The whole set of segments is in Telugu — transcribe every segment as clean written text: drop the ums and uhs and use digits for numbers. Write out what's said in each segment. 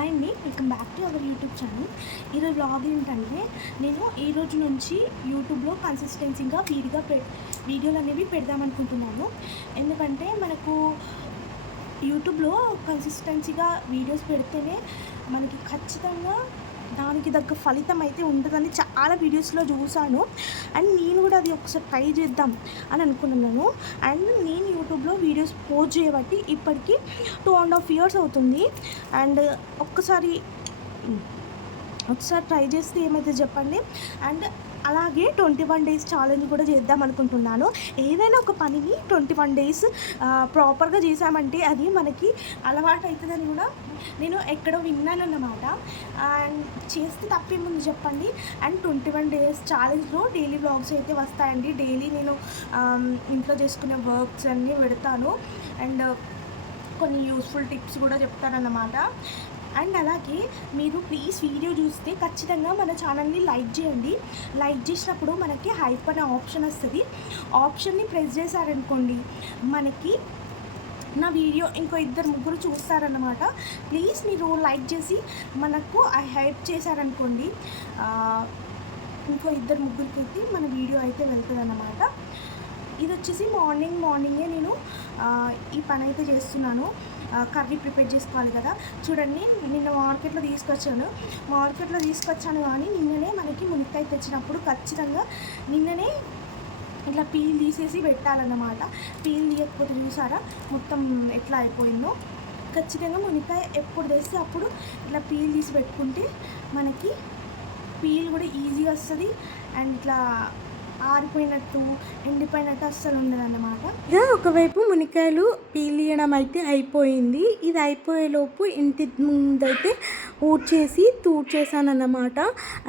హాయ్ అండి, welcome back to our YouTube channel. ఈరోజు వ్లాగ్ ఏంటంటే నేను ఈ రోజు నుంచి యూట్యూబ్లో కన్సిస్టెన్సీగా వీడియోలు అనేవి పెడదామనుకుంటున్నాను. ఎందుకంటే మనకు యూట్యూబ్లో కన్సిస్టెన్సీగా వీడియోస్ పెడితేనే మనకి ఖచ్చితంగా దానికి తగ్గ ఫలితం అయితే ఉంటుందని చాలా వీడియోస్లో చూసాను. అండ్ నేను కూడా అది ఒకసారి ట్రై చేద్దాం అని అనుకున్నాను. అండ్ నేను యూట్యూబ్లో వీడియోస్ పోస్ట్ చేయబట్టి ఇప్పటికీ 2.5 years అవుతుంది. అండ్ ఒకసారి ట్రై చేస్తే ఏమైతే చెప్పండి. అండ్ అలాగే 21 days ఛాలెంజ్ కూడా చేద్దాం అనుకుంటున్నాను. ఏదైనా ఒక పనిని 21 days ప్రాపర్గా చేసామంటే అది మనకి అలవాటు అవుతుందని కూడా నేను ఎక్కడో విన్నానన్నమాట. అండ్ చేస్తే తప్పేముంది చెప్పండి. అండ్ 21 days ఛాలెంజ్లో డైలీ వ్లాగ్స్ అయితే వస్తాయండి. డైలీ నేను ఇంట్లో చేసుకునే వర్క్స్ అన్నీ పెడతాను. అండ్ కొన్ని యూస్ఫుల్ టిప్స్ కూడా చెప్తానన్నమాట. అండ్ అలాగే మీరు ప్లీజ్ వీడియో చూస్తే ఖచ్చితంగా మన ఛానల్ని లైక్ చేయండి. లైక్ చేసినప్పుడు మనకి హైప్ అనే ఆప్షన్ వస్తుంది. ఆప్షన్ని ప్రెస్ చేశారనుకోండి, మనకి నా వీడియో ఇంకో 2-3 చూస్తారన్నమాట. ప్లీజ్ మీరు లైక్ చేసి మనకు హైప్ చేశారనుకోండి, ఇంకో 2-3 అయితే మన వీడియో అయితే వెళ్తుంది అన్నమాట. ఇది వచ్చేసి మార్నింగే నేను ఈ పని అయితే చేస్తున్నాను. కర్రీ ప్రిపేర్ చేసుకోవాలి కదా. చూడండి, నిన్న మార్కెట్లో తీసుకొచ్చాను కానీ నిన్ననే మనకి మునక్కాయ తెచ్చినప్పుడు ఖచ్చితంగా నిన్ననే ఇట్లా పీల్ తీసేసి పెట్టాలన్నమాట. పీల్ తీయకపోతే చూసారా మొత్తం ఎట్లా అయిపోయిందో. ఖచ్చితంగా మునక్కాయ ఎప్పుడు తెస్తే అప్పుడు ఇట్లా పీల్ తీసి పెట్టుకుంటే మనకి పీల్ కూడా ఈజీగా వస్తుంది. అండ్ ఇట్లా ఆరిపోయినట్టు ఎండిపోయినట్టు అస్సలు ఉండదన్నమాట. ఇక ఒకవైపు మునక్కాయలు పీలియడం అయితే అయిపోయింది. ఇది అయిపోయేలోపు ఇంటి ముందైతే తూడ్చేసాను అన్నమాట.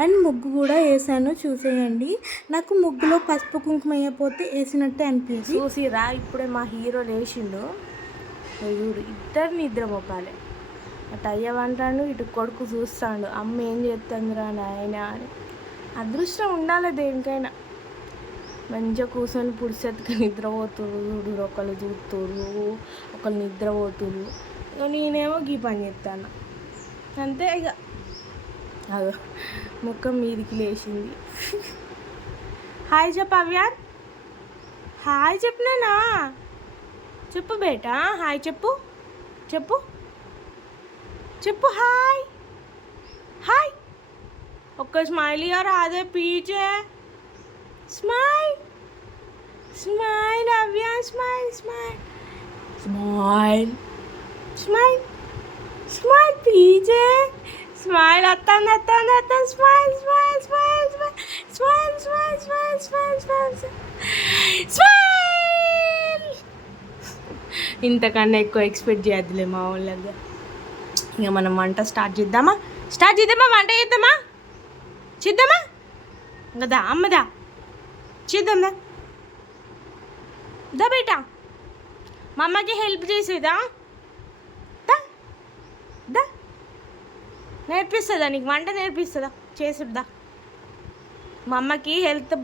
అండ్ ముగ్గు కూడా వేసాను, చూసేయండి. నాకు ముగ్గులో పసుపు కుంకుమ వేయకపోతే వేసినట్టే అనిపించింది. చూసిరా, ఇప్పుడే మా హీరో లేచిండు. చూడు, ఇద్దరు నిద్ర మొక్కాలి. అటు అయ్యవంటాడు, ఇటు కొడుకు చూస్తాడు. అమ్మ ఏం చేస్తుందిరా నాయన అని. అదృష్టం ఉండాలి దేనికైనా. మంచిగా కూర్చొని పుడిసెత్తుకు నిద్రపోతురు. చూడు, ఒకళ్ళు చూస్తురు, ఒకళ్ళు నిద్రపోతురు. ఇక నేనేమో గీ పని చేస్తాను అంతే. ఇక అదో ముఖం మీదికి లేచింది. హాయ్ చెప్పు అవ్యాన్, హాయ్ చెప్పినానా? చెప్పు బేటా, హాయ్ చెప్పు చెప్పు చెప్పు హాయ్ హాయ్. ఒక్క స్మైల్ ఇయర్ అదే పీచే. Smile smile Avyan, smile smile smile smile smile పీచే. స్మైల్ అత్తాను smile smile smile smile smile smile smile smile smile. ఇంతకన్నా ఎక్కువ ఎక్స్పెక్ట్ చేయద్దులే మా వాళ్ళగా. ఇక మనం వంట స్టార్ట్ చేద్దామా? వంట చేద్దామా కదా అమ్మదా? చేద్దాందా దా బేటా. మా అమ్మకి హెల్ప్ చేసేదా? దా నేర్పిస్తుందా నీకు? వంట నేర్పిస్తుందా? చేసుద్దా. మా అమ్మకి హెల్త్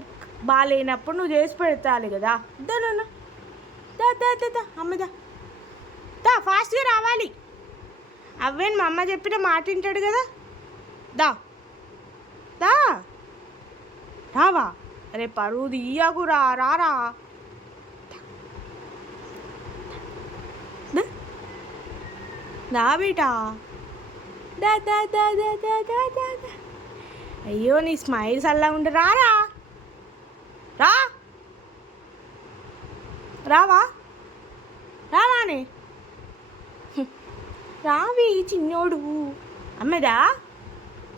బాగాలేనప్పుడు నువ్వు చేసి పెడతాలి కదా. దా దా దా దా దా అమ్మదా, దా ఫాస్ట్గా రావాలి. అవ్వేను మా అమ్మ చెప్పిన మాట వింటాడు కదా. దా దా రావా? అరే పరువు తీయకు, రారా. దా బేటా, దా దా దా దా దా దా దా దా. అయ్యో నీ స్మైల్స్ అలా ఉండే. రారా రా, రావానే రావి చిన్నోడు. అమ్మేదా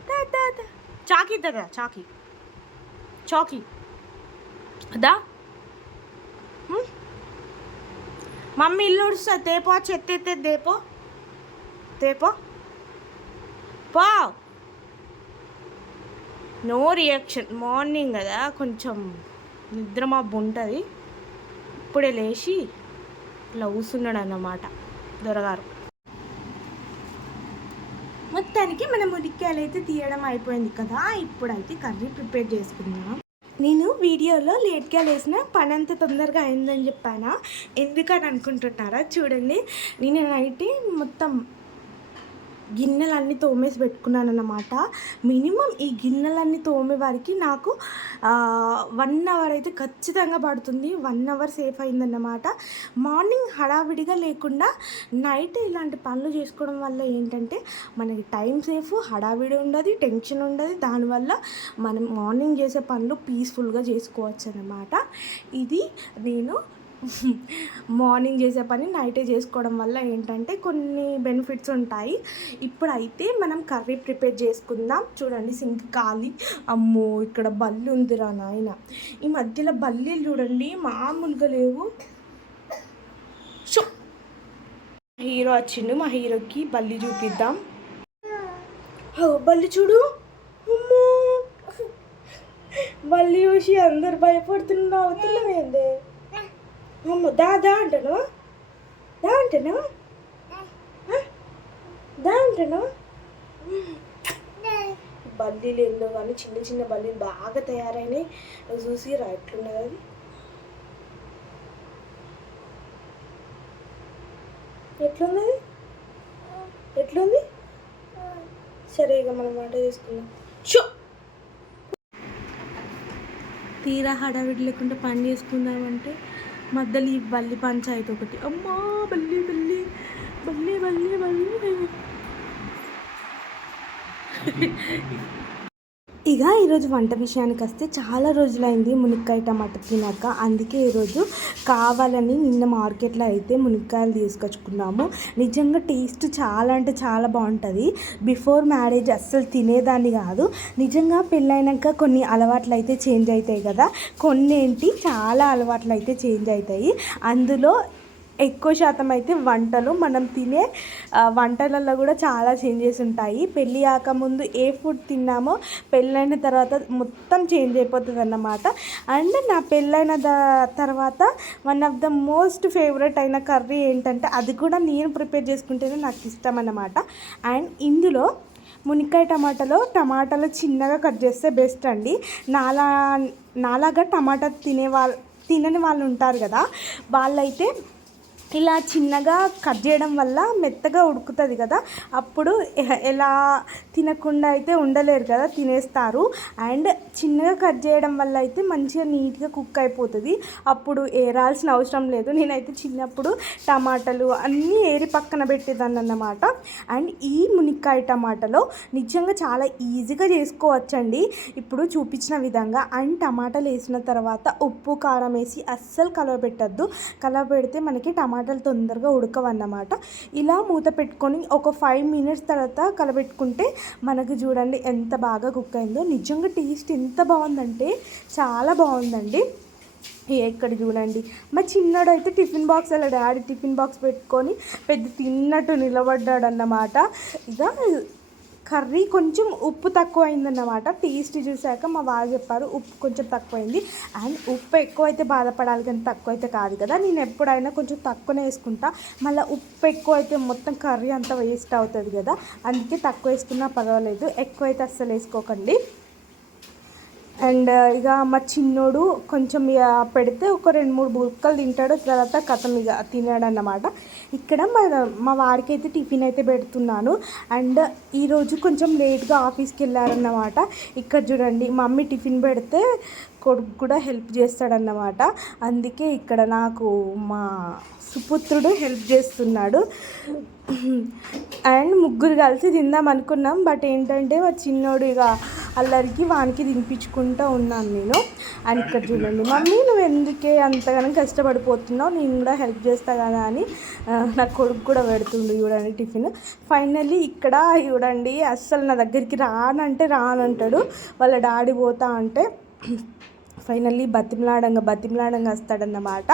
దా దా దా. చాకీ కదా, చాకీ దా. మమ్మీ ఇల్లు ఉడుస్తా. తేపో, చెత్త తేపో పో. No reaction. మార్నింగ్ కదా, కొంచెం నిద్ర మబ్బు ఉంటుంది. ఇప్పుడే లేచి ఇట్లా కూర్చున్నాడు అన్నమాట దొరగారు. మొత్తానికి మన మునక్కాయలు అయితే తీయడం అయిపోయింది కదా. ఇప్పుడైతే కర్రీ ప్రిపేర్ చేసుకుందాం. నేను వీడియోలో లేట్గా లేసిన పని అంత తొందరగా అయిందని చెప్పానా? ఎందుకని అనుకుంటున్నారా? చూడండి, నేను నైట్ మొత్తం గిన్నెలన్నీ తోమేసి పెట్టుకున్నాను అన్నమాట. మినిమం ఈ గిన్నెలన్నీ తోమే వారికి నాకు 1 అవర్ అయితే ఖచ్చితంగా పడుతుంది. 1 అవర్ సేఫ్ అయిందన్నమాట. మార్నింగ్ హడావిడిగా లేకుండా నైట్ ఇలాంటి పనులు చేసుకోవడం వల్ల ఏంటంటే మనకి టైం సేఫ్, హడావిడి ఉండదు, టెన్షన్ ఉండదు. దానివల్ల మనం మార్నింగ్ చేసే పనులు పీస్ఫుల్గా చేసుకోవచ్చు అన్నమాట. ఇది నేను మార్నింగ్ చేసే పని నైటే చేసుకోవడం వల్ల ఏంటంటే కొన్ని బెనిఫిట్స్ ఉంటాయి. ఇప్పుడైతే మనం కర్రీ ప్రిపేర్ చేసుకుందాం. చూడండి సింక్ ఖాళీ. అమ్మో ఇక్కడ బల్లి ఉందిరా నాయన. ఈ మధ్యలో బల్లీలు చూడండి మామూలుగా లేవు. సో హీరో వచ్చిండు, మా హీరోకి బల్లి చూపిద్దాం. బల్లి చూడు, అమ్మో బల్లి చూసి అందరు భయపడుతున్నా అవుతున్నావేందే. అమ్మ దా అంటాను, దా అంటాను, దా అంటాను. బల్లీలు ఏందో కానీ చిన్న చిన్న బల్లీలు బాగా తయారైనాయి. చూసి రా ఎట్లున్నది అది. ఎట్లున్నది, ఎట్లుంది? సరే ఇక మనం వంట చేసుకుందాం. షో తీరా హడావిడి లేకుండా పని చేసుకుందామంటే మధ్యలో ఈ బల్లి పంచాయతీ ఒకటి. అమ్మా బల్లి బల్లి బల్లి బల్లి బల్లి. ఇక ఈరోజు వంట విషయానికి వస్తే చాలా రోజులైంది మునక్కాయ టమాటా తినాక. అందుకే ఈరోజు కావాలని నిన్న మార్కెట్లో అయితే మునక్కాయలు తీసుకొచ్చుకున్నాము. నిజంగా టేస్ట్ చాలా అంటే చాలా బాగుంటుంది. బిఫోర్ మ్యారేజ్ అస్సలు తినేదాన్ని కాదు. నిజంగా పెళ్ళైనాక కొన్ని అలవాట్లు అయితే చేంజ్ అవుతాయి కదా, కొన్ని ఏంటి చాలా అలవాట్లు అయితే చేంజ్ అవుతాయి. అందులో ఎక్కువ శాతం అయితే వంటలు, మనం తినే వంటలలో కూడా చాలా చేంజెస్ ఉంటాయి. పెళ్ళి కాకముందు ఏ ఫుడ్ తిన్నామో పెళ్ళైన తర్వాత మొత్తం చేంజ్ అయిపోతుంది అన్నమాట. అండ్ నా పెళ్ళైన తర్వాత one of the most favourite అయిన కర్రీ ఏంటంటే అది కూడా నేను ప్రిపేర్ చేసుకుంటేనే నాకు ఇష్టం అన్నమాట. అండ్ ఇందులో మునక్కాయ టమాటాలు చిన్నగా కట్ చేస్తే బెస్ట్ అండి. నాలాగా టమాటా తినని వాళ్ళు ఉంటారు కదా, వాళ్ళైతే ఇలా చిన్నగా కట్ చేయడం వల్ల మెత్తగా ఉడుకుతుంది కదా, అప్పుడు ఎలా తినకుండా అయితే ఉండలేరు కదా, తినేస్తారు. అండ్ చిన్నగా కట్ చేయడం వల్ల అయితే మంచిగా నీట్గా కుక్ అయిపోతుంది. అప్పుడు ఏరాల్సిన అవసరం లేదు. నేనైతే చిన్నప్పుడు టమాటాలు అన్నీ ఏరి పక్కన పెట్టేదాన్ని అన్నమాట. అండ్ ఈ మునక్కాయ టమాటాలో నిజంగా చాలా ఈజీగా చేసుకోవచ్చండి ఇప్పుడు చూపించిన విధంగా. అండ్ టమాటాలు వేసిన తర్వాత ఉప్పు కారం వేసి అస్సలు కలవపెట్టద్దు. కలవపెడితే మనకి టమాటాలు తొందరగా ఉడకవన్నమాట. ఇలా మూత పెట్టుకొని ఒక 5 minutes తర్వాత కలబెట్టుకుంటే మనకు చూడండి ఎంత బాగా కుక్ అయిందో. నిజంగా టేస్ట్ ఎంత బాగుందంటే చాలా బాగుందండి. ఇక్కడ చూడండి మా చిన్నోడు అయితే టిఫిన్ బాక్స్, అలా డాడీ టిఫిన్ బాక్స్ పెట్టుకొని పెద్ద తిన్నట్టు నిలబడ్డాడు అన్నమాట. ఇక కర్రీ కొంచెం ఉప్పు తక్కువ అయిందన్నమాట. టేస్ట్ చూశాక మా వారు చెప్పారు ఉప్పు కొంచెం తక్కువైంది. అండ్ ఉప్పు ఎక్కువ అయితే బాధపడాలి కానీ తక్కువ అయితే కాదు కదా, నేను ఎప్పుడైనా కొంచెం తక్కువనే వేసుకుంటా. మళ్ళీ ఉప్పు ఎక్కువ అయితే మొత్తం కర్రీ అంతా వేస్ట్ అవుతుంది కదా, అందుకే తక్కువ వేసుకున్నా పర్వాలేదు, ఎక్కువ అయితే అస్సలు వేసుకోకండి. అండ్ ఇక మా చిన్నోడు కొంచెం ఇక పెడితే ఒక 2-3 బుక్కలు తింటాడు, తర్వాత కథం ఇక తినాడు అన్నమాట. ఇక్కడ మా వారికి అయితే టిఫిన్ అయితే పెడుతున్నాను. అండ్ ఈరోజు కొంచెం లేట్గా ఆఫీస్కి వెళ్ళారన్నమాట. ఇక్కడ చూడండి మమ్మీ టిఫిన్ పెడితే కొడుకు కూడా హెల్ప్ చేస్తాడన్నమాట. అందుకే ఇక్కడ నాకు మా సుపుత్రుడు హెల్ప్ చేస్తున్నాడు. అండ్ ముగ్గురు కలిసి తిందాం అనుకున్నాం, బట్ ఏంటంటే మా చిన్నోడు ఇక అల్లరికి వానికి తినిపించుకుంటూ ఉన్నాను నేను. అండ్ ఇక్కడ చూడండి మమ్మీ నువ్వు ఎందుకే అంతగానో కష్టపడిపోతున్నావు, నేను కూడా హెల్ప్ చేస్తా కదా అని నా కొడుకు కూడా పెడుతుండు చూడండి టిఫిన్. ఫైనల్లీ ఇక్కడ చూడండి అస్సలు నా దగ్గరికి రానంటాడు. వాళ్ళ డాడీ పోతా అంటే ఫైనల్లీ బతిమలాడంగా వస్తాడన్నమాట.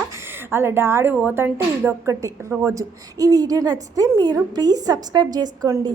అలా డాడీ పోతంటే ఇదొక్కటి రోజు. ఈ వీడియో నచ్చితే మీరు ప్లీజ్ సబ్స్క్రైబ్ చేసుకోండి.